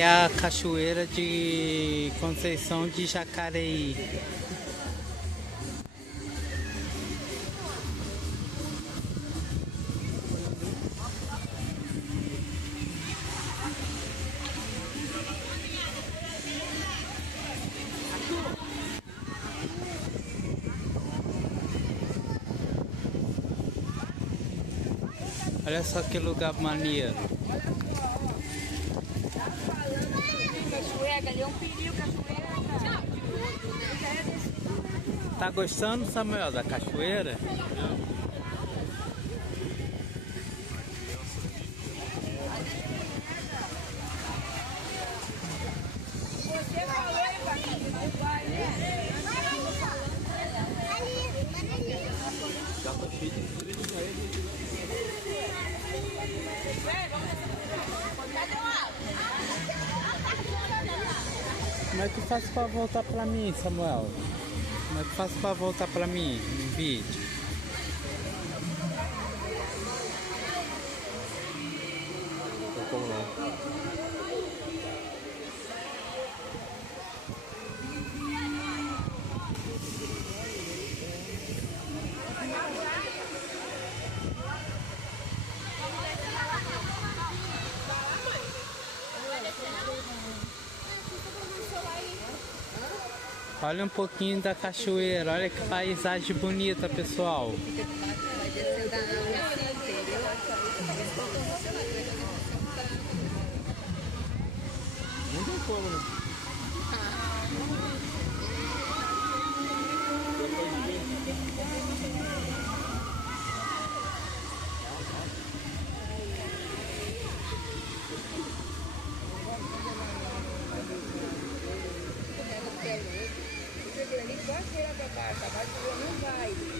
É a cachoeira de Conceição de Jacareí. Olha só que lugar maneiro. Cachoeira, ali é um perigo, cachoeira. Tá gostando, Samuel, da cachoeira? Você falou, hein, Paquinho? Não vai, né? Como é que eu faço pra voltar pra mim, Samuel? Como é que eu faço pra voltar pra mim no vídeo? Como não? Olha um pouquinho da cachoeira, olha que paisagem bonita, pessoal. Não tem como, né? Não vai.